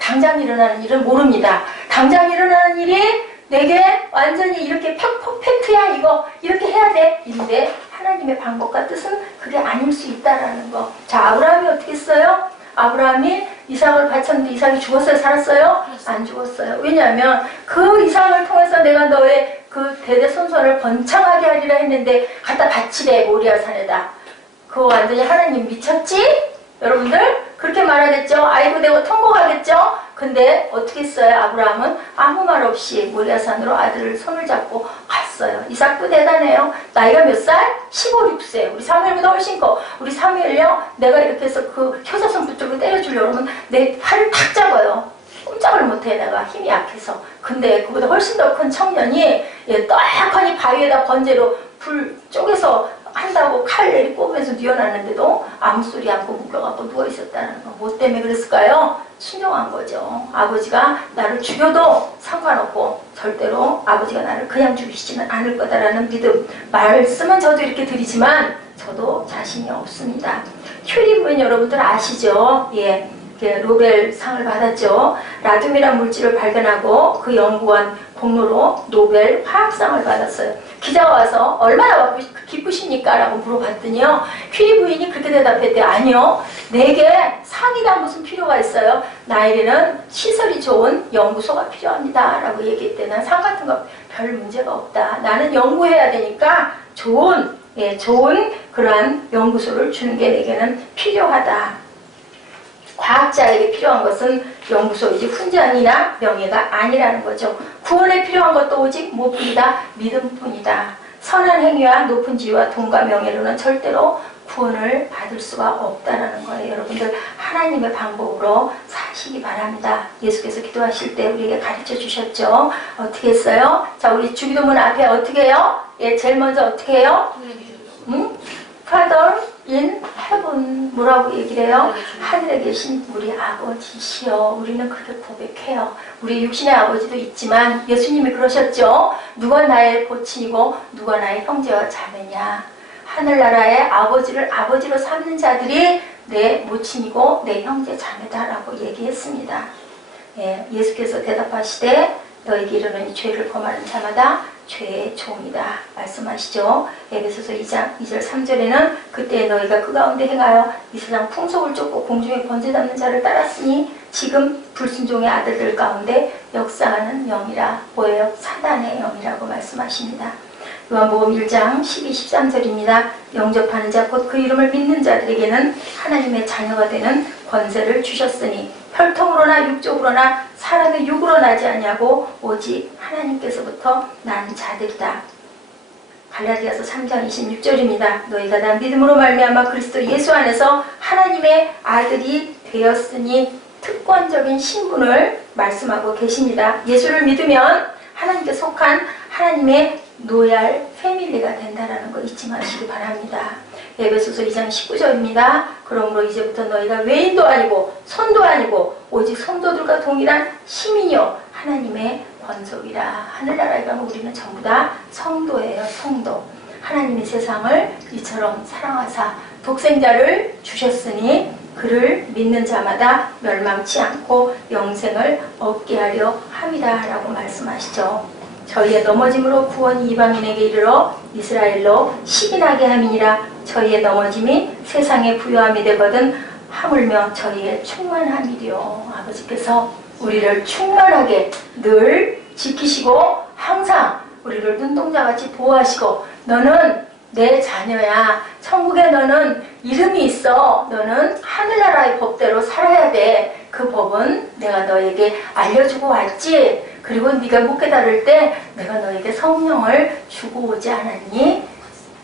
당장 일어나는 일은 모릅니다. 당장 일어나는 일이 내게 완전히 이렇게 퍼펙트야 이거 이렇게 해야 돼. 인데 하나님의 방법과 뜻은 그게 아닐 수 있다라는 거. 자, 아브라함이 어떻게 했어요? 아브라함이 이삭을 바쳤는데 이삭이 죽었어요? 살았어요? 안 죽었어요. 왜냐하면 그 이삭을 통해서 내가 너의 그 대대손손을 번창하게 하리라 했는데 갖다 바치래 모리아산에다. 그거 완전히 하나님 미쳤지? 여러분들 그렇게 말하겠죠? 아이고 되고 통곡하겠죠? 근데 어떻게 했어요? 아브라함은 아무 말 없이 모리아산으로 아들을 손을 잡고 갔어요. 이삭도 대단해요. 나이가 몇 살? 15, 6세. 우리 사무엘보다 훨씬 커. 우리 사무엘요, 내가 이렇게 해서 그 효자손 붙들고 때려주려고 그러면 내 팔을 탁 잡아요. 꼼짝을 못해 내가 힘이 약해서. 근데 그보다 훨씬 더 큰 청년이 떡하니 바위에다 번제로 불 쪼개서 한다고 칼을 꼽으면서 뛰어났는데도 아무 소리 않고 묶여갖고 누워있었다는 거. 뭐 때문에 그랬을까요? 순종한 거죠. 아버지가 나를 죽여도 상관없고 절대로 아버지가 나를 그냥 죽이시지는 않을 거다라는 믿음. 말씀은 저도 이렇게 드리지만 저도 자신이 없습니다. 큐리 부인 여러분들 아시죠? 예. 노벨상을 받았죠. 라듐이라는 물질을 발견하고 그 연구한 공로로 노벨 화학상을 받았어요. 기자가 와서 얼마나 기쁘십니까? 라고 물어봤더니요. 퀴리 부인이 그렇게 대답했대요. 아니요. 내게 상이가 무슨 필요가 있어요. 나에게는 시설이 좋은 연구소가 필요합니다. 라고 얘기했대. 난 상 같은 거 별 문제가 없다. 나는 연구해야 되니까 좋은 그러한 연구소를 주는 게 내게는 필요하다. 과학자에게 필요한 것은 연구소이지 훈장이나 명예가 아니라는 거죠. 구원에 필요한 것도 오직 무엇뿐이다? 믿음뿐이다. 선한 행위와 높은 지위와 돈과 명예로는 절대로 구원을 받을 수가 없다라는 거예요. 여러분들 하나님의 방법으로 사시기 바랍니다. 예수께서 기도하실 때 우리에게 가르쳐 주셨죠. 어떻게 했어요? 자, 우리 주기도문 앞에 어떻게 해요? 예, 제일 먼저 어떻게 해요? 응? Father in heaven 뭐라고 얘기를 해요? 하늘에 계신 우리 아버지시여. 우리는 그렇게 고백해요. 우리 육신의 아버지도 있지만 예수님이 그러셨죠. 누가 나의 보친이고 누가 나의 형제와 자매냐. 하늘나라의 아버지를 아버지로 삼는 자들이 내 모친이고 내 형제 자매다라고 얘기했습니다. 예, 예수께서 대답하시되 너에게 이르노니 죄를 범하는 자마다 죄의 종이다 말씀하시죠. 에베소서 2장 2절 3절에는 그때 너희가 그 가운데 행하여 이 세상 풍속을 쫓고 공중에 번제 잡는 자를 따랐으니 지금 불순종의 아들들 가운데 역사하는 영이라. 뭐예요? 사단의 영이라고 말씀하십니다. 요한복음 1장 12, 13절입니다. 영접하는 자 곧 그 이름을 믿는 자들에게는 하나님의 자녀가 되는 권세를 주셨으니 혈통으로나 육족으로나 사람의 육으로 나지 아니하고 오직 하나님께서부터 난 자들이다. 갈라디아서 3장 26절입니다. 너희가 다 믿음으로 말미암아 그리스도 예수 안에서 하나님의 아들이 되었으니 특권적인 신분을 말씀하고 계십니다. 예수를 믿으면 하나님께 속한 하나님의 로얄 패밀리가 된다는 거 잊지 마시기 바랍니다. 에베소서 2장 19절입니다. 그러므로 이제부터 너희가 외인도 아니고 손도 아니고 오직 성도들과 동일한 시민이요 하나님의 권속이라. 하늘나라에 가면 우리는 전부 다 성도예요. 성도. 하나님이 세상을 이처럼 사랑하사 독생자를 주셨으니 그를 믿는 자마다 멸망치 않고 영생을 얻게 하려 함이다 라고 말씀하시죠. 저희의 넘어짐으로 구원이 이방인에게 이르러 이스라엘로 시인하게 함이니라. 저희의 넘어짐이 세상의 부요함이 되거든 하물며 저희의 충만함이리요. 아버지께서 우리를 충만하게 늘 지키시고 항상 우리를 눈동자같이 보호하시고 너는 내 자녀야. 천국에 너는 이름이 있어. 너는 하늘나라의 법대로 살아야 돼. 그 법은 내가 너에게 알려주고 왔지. 그리고 네가 못 깨달을 때 내가 너에게 성령을 주고 오지 않았니?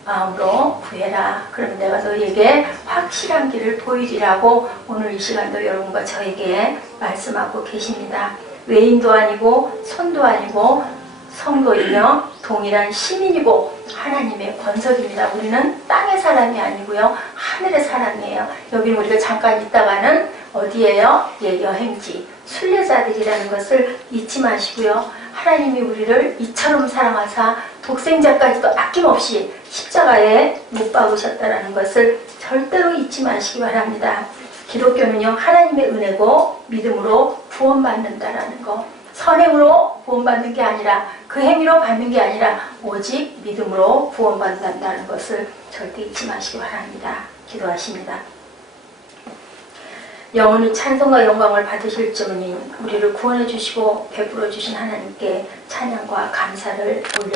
마음으로 구해라. 그러면 내가 너에게 확실한 길을 보이리라고 오늘 이 시간도 여러분과 저에게 말씀하고 계십니다. 외인도 아니고 손도 아니고 성도이며 동일한 시민이고 하나님의 권석입니다. 우리는 땅의 사람이 아니고요. 하늘의 사람이에요. 여기는 우리가 잠깐 있다가는 어디예요? 예, 여행지, 순례자들이라는 것을 잊지 마시고요. 하나님이 우리를 이처럼 사랑하사 독생자까지도 아낌없이 십자가에 못 박으셨다는 것을 절대로 잊지 마시기 바랍니다. 기독교는요, 하나님의 은혜고 믿음으로 구원받는다라는 거. 선행으로 구원받는 게 아니라 그 행위로 받는 게 아니라 오직 믿음으로 구원받는다는 것을 절대 잊지 마시기 바랍니다. 기도하십니다. 영원히 찬송과 영광을 받으실 주님, 우리를 구원해 주시고 베풀어 주신 하나님께 찬양과 감사를 올려